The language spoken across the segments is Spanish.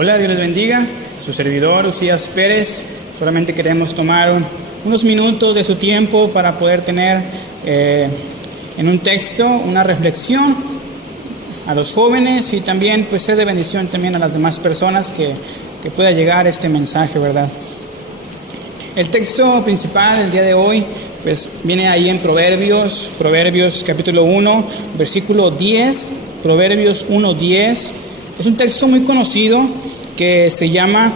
Hola, Dios les bendiga. Su servidor, Usías Pérez. Solamente queremos tomar unos minutos de su tiempo para poder tener en un texto una reflexión a los jóvenes y también pues ser de bendición también a las demás personas que pueda llegar este mensaje, ¿verdad? El texto principal el día de hoy pues viene ahí en Proverbios capítulo 1, versículo 10, Proverbios 1:10. Es un texto muy conocido que se llama,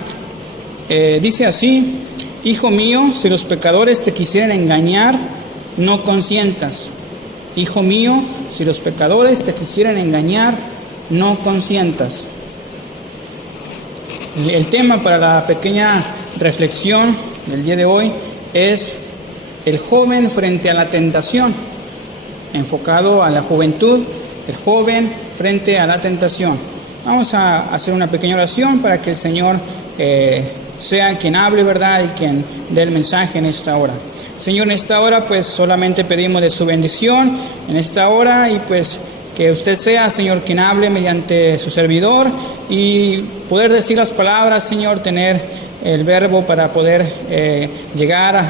dice así: Hijo mío, si los pecadores te quisieran engañar, no consientas. Hijo mío, si los pecadores te quisieran engañar, no consientas. El tema para la pequeña reflexión del día de hoy es el joven frente a la tentación, enfocado a la juventud, el joven frente a la tentación. Vamos a hacer una pequeña oración para que el Señor sea quien hable, ¿verdad? Y quien dé el mensaje en esta hora. Señor, en esta hora pues solamente pedimos de su bendición en esta hora y pues que usted sea, Señor, quien hable mediante su servidor y poder decir las palabras, Señor, tener el verbo para poder llegar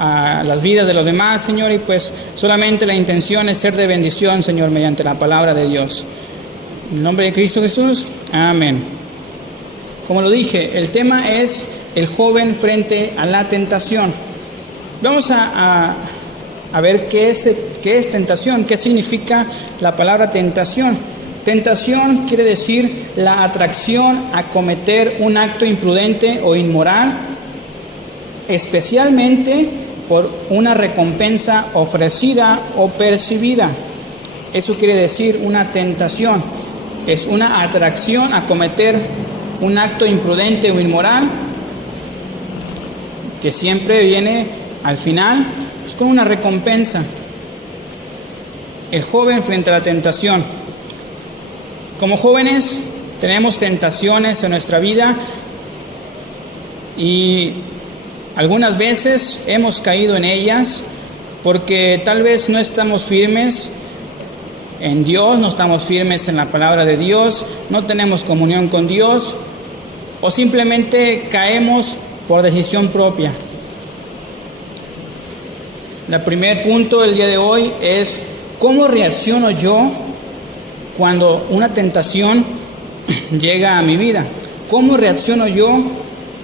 a las vidas de los demás, Señor, y pues solamente la intención es ser de bendición, Señor, mediante la palabra de Dios. En el nombre de Cristo Jesús, amén. Como lo dije, el tema es el joven frente a la tentación. Vamos a ver qué es tentación, qué significa la palabra tentación. Tentación quiere decir la atracción a cometer un acto imprudente o inmoral, especialmente por una recompensa ofrecida o percibida. Eso quiere decir una tentación. Es una atracción a cometer un acto imprudente o inmoral que siempre viene al final con una recompensa. El joven frente a la tentación. Como jóvenes tenemos tentaciones en nuestra vida y algunas veces hemos caído en ellas porque tal vez no estamos firmes en Dios, no estamos firmes en la palabra de Dios, no tenemos comunión con Dios o simplemente caemos por decisión propia. El primer punto del día de hoy es ¿cómo reacciono yo cuando una tentación llega a mi vida? ¿Cómo reacciono yo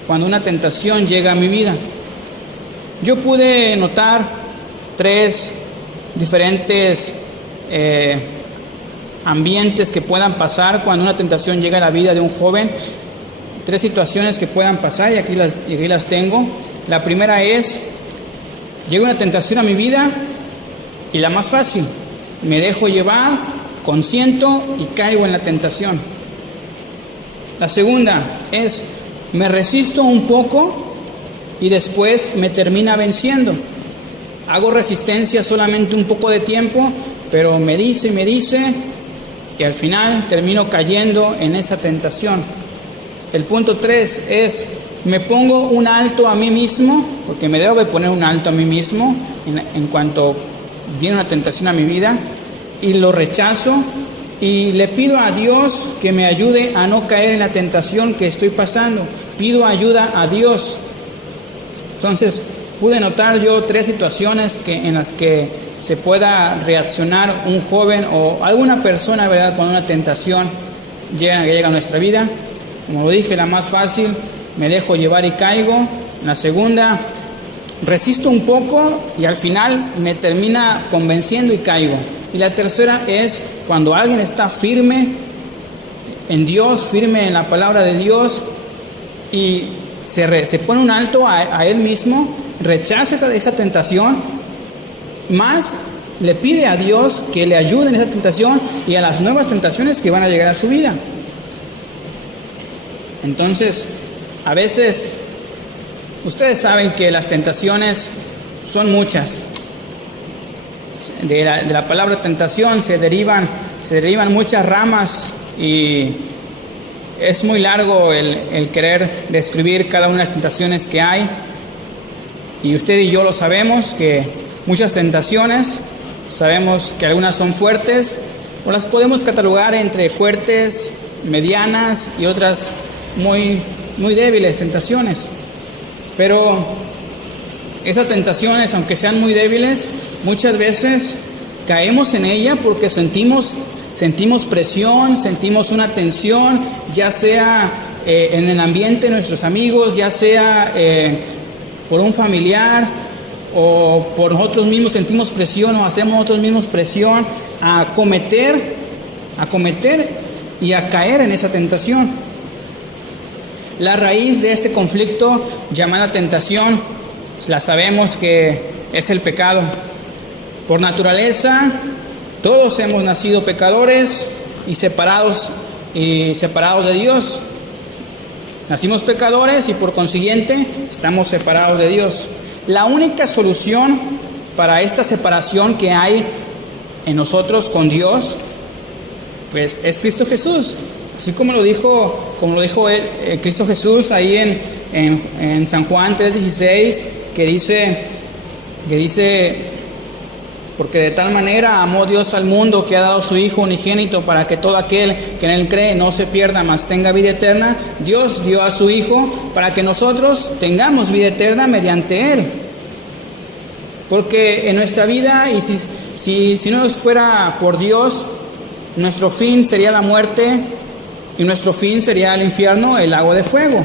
cuando una tentación llega a mi vida? Yo pude notar tres diferentes ambientes que puedan pasar cuando una tentación llega a la vida de un joven. Tres situaciones que puedan pasar y aquí las tengo. La primera es: llega una tentación a mi vida y la más fácil, me dejo llevar, consiento y caigo en la tentación. La segunda es: me resisto un poco y después me termina venciendo. Hago resistencia solamente un poco de tiempo, pero me dice y al final termino cayendo en esa tentación. El punto 3 es: me pongo un alto a mí mismo, porque me debo de poner un alto a mí mismo en cuanto viene una tentación a mi vida, y lo rechazo y le pido a Dios que me ayude a no caer en la tentación que estoy pasando. Pido ayuda a Dios. Entonces pude notar yo tres situaciones en las que se pueda reaccionar un joven o alguna persona, ¿verdad?, cuando una tentación llega a nuestra vida. Como lo dije, la más fácil, me dejo llevar y caigo. La segunda, resisto un poco y al final me termina convenciendo y caigo. Y la tercera es cuando alguien está firme en Dios, firme en la palabra de Dios y se pone un alto a él mismo, rechaza esa tentación, más le pide a Dios que le ayude en esa tentación y a las nuevas tentaciones que van a llegar a su vida. Entonces, a veces, ustedes saben que las tentaciones son muchas. De la palabra tentación se derivan muchas ramas y es muy largo el querer describir cada una de las tentaciones que hay. Y usted y yo lo sabemos, que muchas tentaciones, sabemos que algunas son fuertes o las podemos catalogar entre fuertes, medianas y otras muy débiles, tentaciones. Pero esas tentaciones, aunque sean muy débiles, muchas veces caemos en ella porque sentimos presión, sentimos una tensión, ya sea en el ambiente de nuestros amigos, ya sea por un familiar o por nosotros mismos sentimos presión o hacemos nosotros mismos presión a cometer y a caer en esa tentación. La raíz de este conflicto llamada tentación, la sabemos que es el pecado. Por naturaleza, todos hemos nacido pecadores y separados de Dios. Nacimos pecadores y por consiguiente estamos separados de Dios. La única solución para esta separación que hay en nosotros con Dios, pues es Cristo Jesús. Así como lo dijo él, Cristo Jesús ahí en San Juan 3:16, que dice, porque de tal manera amó Dios al mundo que ha dado su Hijo unigénito para que todo aquel que en Él cree no se pierda, mas tenga vida eterna. Dios dio a su Hijo para que nosotros tengamos vida eterna mediante Él. Porque en nuestra vida, y si no fuera por Dios, nuestro fin sería la muerte y nuestro fin sería el infierno, el lago de fuego.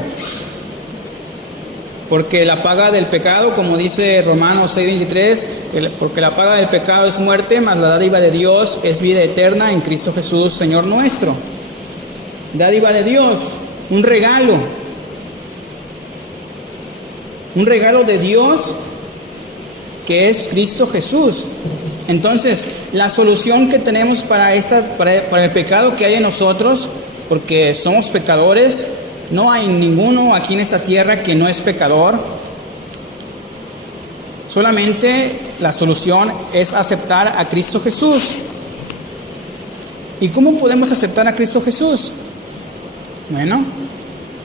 Porque la paga del pecado, como dice Romanos 6:23, porque la paga del pecado es muerte, mas la dádiva de Dios es vida eterna en Cristo Jesús, Señor nuestro. Dádiva de Dios, un regalo de Dios que es Cristo Jesús. Entonces, la solución que tenemos para el pecado que hay en nosotros, porque somos pecadores, no hay ninguno aquí en esta tierra que no es pecador. Solamente la solución es aceptar a Cristo Jesús. ¿Y cómo podemos aceptar a Cristo Jesús? Bueno,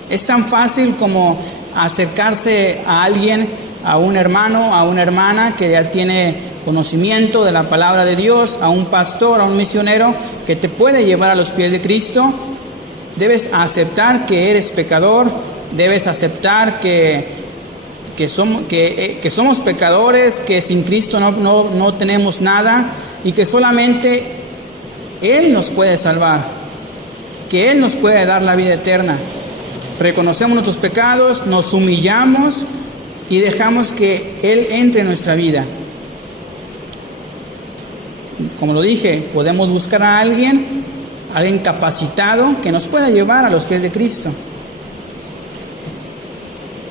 es tan fácil como acercarse a alguien, a un hermano, a una hermana que ya tiene conocimiento de la palabra de Dios, a un pastor, a un misionero que te puede llevar a los pies de Cristo. Debes aceptar que eres pecador, debes aceptar que somos pecadores, que sin Cristo no tenemos nada y que solamente Él nos puede salvar, que Él nos puede dar la vida eterna. Reconocemos nuestros pecados, nos humillamos y dejamos que Él entre en nuestra vida. Como lo dije, podemos buscar a alguien capacitado que nos pueda llevar a los pies de Cristo.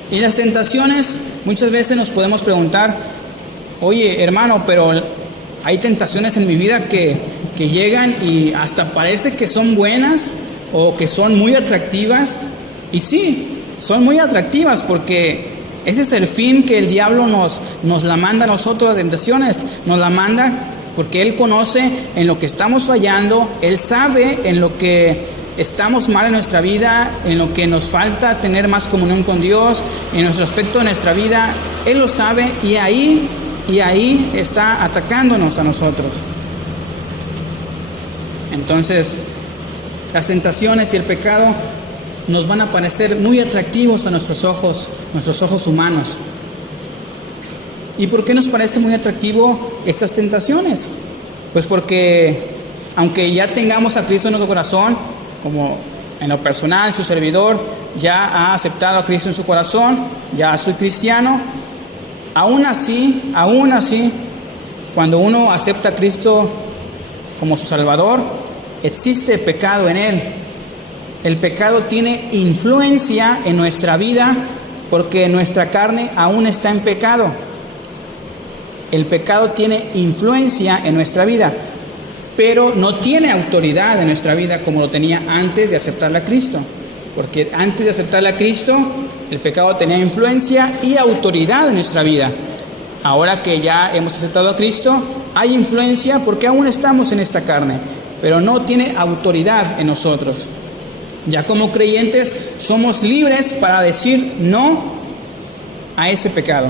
Y las tentaciones, muchas veces nos podemos preguntar, oye hermano, pero hay tentaciones en mi vida que llegan y hasta parece que son buenas o que son muy atractivas. Y sí, son muy atractivas porque ese es el fin que el diablo nos la manda a nosotros, las tentaciones. Nos la manda porque Él conoce en lo que estamos fallando, Él sabe en lo que estamos mal en nuestra vida, en lo que nos falta tener más comunión con Dios, en nuestro aspecto de nuestra vida, Él lo sabe y ahí está atacándonos a nosotros. Entonces, las tentaciones y el pecado nos van a parecer muy atractivos a nuestros ojos humanos. ¿Y por qué nos parece muy atractivo estas tentaciones? Pues porque aunque ya tengamos a Cristo en nuestro corazón, como en lo personal, su servidor ya ha aceptado a Cristo en su corazón, ya soy cristiano, aún así, cuando uno acepta a Cristo como su Salvador, existe pecado en Él. El pecado tiene influencia en nuestra vida porque nuestra carne aún está en pecado. El pecado tiene influencia en nuestra vida, pero no tiene autoridad en nuestra vida como lo tenía antes de aceptarle a Cristo. Porque antes de aceptarle a Cristo, el pecado tenía influencia y autoridad en nuestra vida. Ahora que ya hemos aceptado a Cristo, hay influencia porque aún estamos en esta carne, pero no tiene autoridad en nosotros. Ya como creyentes somos libres para decir no a ese pecado.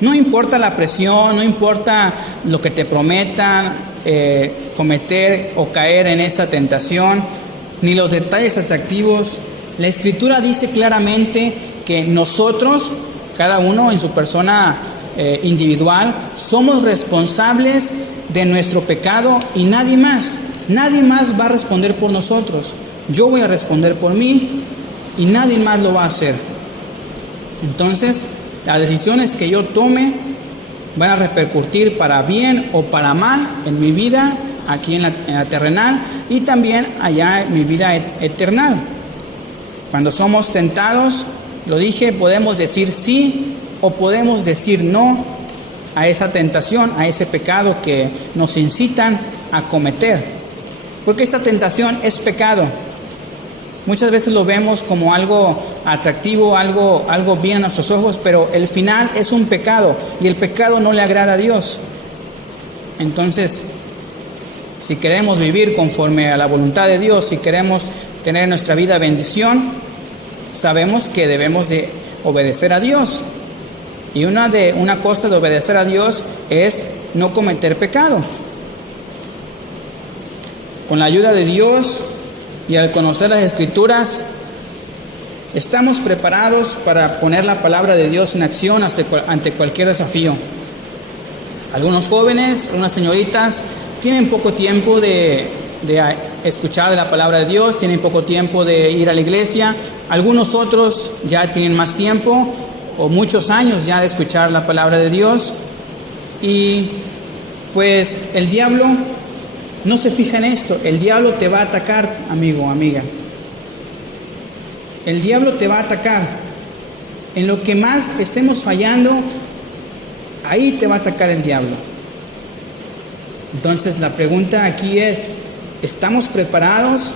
No importa la presión, no importa lo que te prometan cometer o caer en esa tentación, ni los detalles atractivos, La Escritura dice claramente que nosotros, cada uno en su persona individual, somos responsables de nuestro pecado y nadie más. Nadie más va a responder por nosotros. Yo voy a responder por mí y nadie más lo va a hacer. Entonces, las decisiones que yo tome van a repercutir para bien o para mal en mi vida aquí en la terrenal y también allá en mi vida eterna. Cuando somos tentados, lo dije, podemos decir sí o podemos decir no a esa tentación, a ese pecado que nos incitan a cometer. Porque esta tentación es pecado. Muchas veces lo vemos como algo atractivo, algo bien a nuestros ojos, pero el final es un pecado y el pecado no le agrada a Dios. Entonces, si queremos vivir conforme a la voluntad de Dios, si queremos tener en nuestra vida bendición, sabemos que debemos de obedecer a Dios. Y una cosa de obedecer a Dios es no cometer pecado. Con la ayuda de Dios y al conocer las Escrituras, estamos preparados para poner la palabra de Dios en acción ante cualquier desafío. Algunos jóvenes, algunas señoritas, tienen poco tiempo de escuchar de la palabra de Dios, tienen poco tiempo de ir a la iglesia. Algunos otros ya tienen más tiempo o muchos años ya de escuchar la palabra de Dios. Y pues el diablo no se fija en esto. El diablo te va a atacar, amigo, amiga. El diablo te va a atacar. En lo que más estemos fallando, ahí te va a atacar el diablo. Entonces la pregunta aquí es, ¿estamos preparados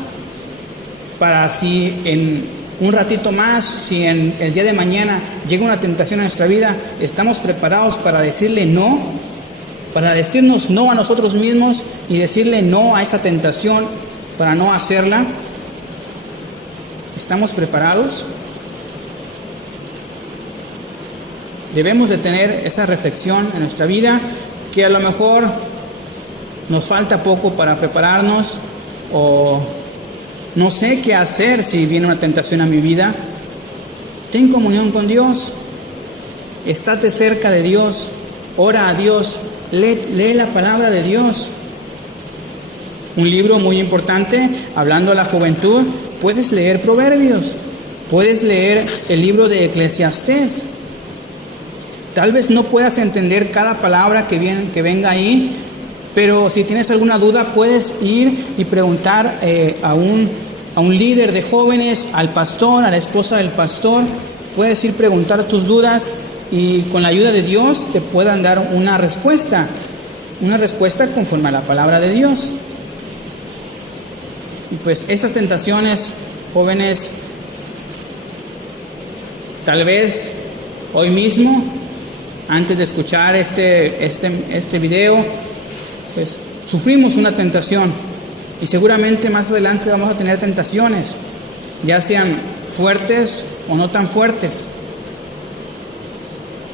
para si en un ratito más, si en el día de mañana llega una tentación a nuestra vida, estamos preparados para decirle no? Para decirnos no a nosotros mismos y decirle no a esa tentación para no hacerla. ¿Estamos preparados? Debemos de tener esa reflexión en nuestra vida, que a lo mejor nos falta poco para prepararnos, o no sé qué hacer si viene una tentación a mi vida. Ten comunión con Dios, estate cerca de Dios, ora a Dios, lee la palabra de Dios. Un libro muy importante, hablando a la juventud, puedes leer Proverbios, puedes leer el libro de Eclesiastés. Tal vez no puedas entender cada palabra que venga ahí, pero si tienes alguna duda puedes ir y preguntar a un líder de jóvenes, al pastor, a la esposa del pastor. Puedes ir a preguntar tus dudas y con la ayuda de Dios te puedan dar una respuesta conforme a la palabra de Dios. Y pues esas tentaciones, jóvenes, tal vez hoy mismo, antes de escuchar este video, pues sufrimos una tentación y seguramente más adelante vamos a tener tentaciones, ya sean fuertes o no tan fuertes.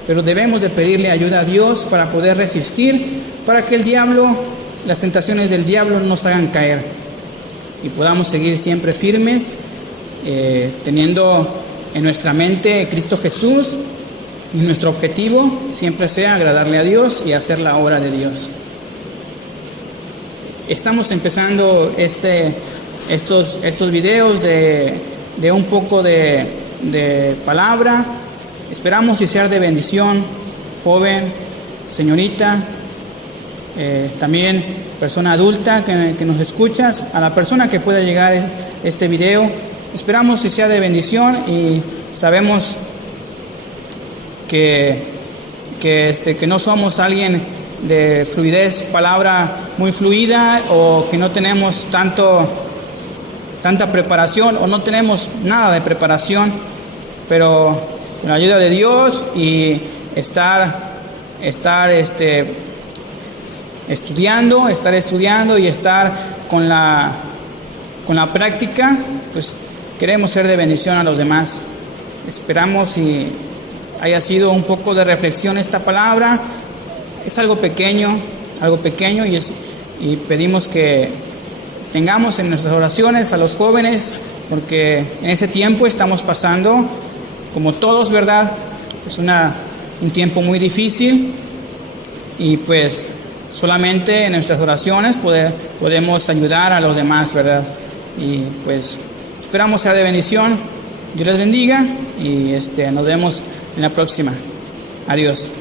Pero debemos de pedirle ayuda a Dios para poder resistir, para que las tentaciones del diablo no nos hagan caer y podamos seguir siempre firmes, teniendo en nuestra mente Cristo Jesús, y nuestro objetivo siempre sea agradarle a Dios y hacer la obra de Dios. Estamos empezando estos videos de un poco de palabra. Esperamos y sea de bendición, joven, señorita, también persona adulta que nos escuchas, a la persona que pueda llegar este video. Esperamos y sea de bendición y sabemos que no somos alguien de fluidez, palabra muy fluida, o que no tenemos tanta preparación o no tenemos nada de preparación, pero con la ayuda de Dios y estar estudiando y estar con la práctica, pues queremos ser de bendición a los demás. Esperamos y haya sido un poco de reflexión esta palabra. Es algo pequeño y pedimos que tengamos en nuestras oraciones a los jóvenes porque en ese tiempo estamos pasando, como todos, ¿verdad? Es un tiempo muy difícil y pues solamente en nuestras oraciones podemos ayudar a los demás, ¿verdad? Y pues esperamos sea de bendición. Dios les bendiga y nos vemos en la próxima. Adiós.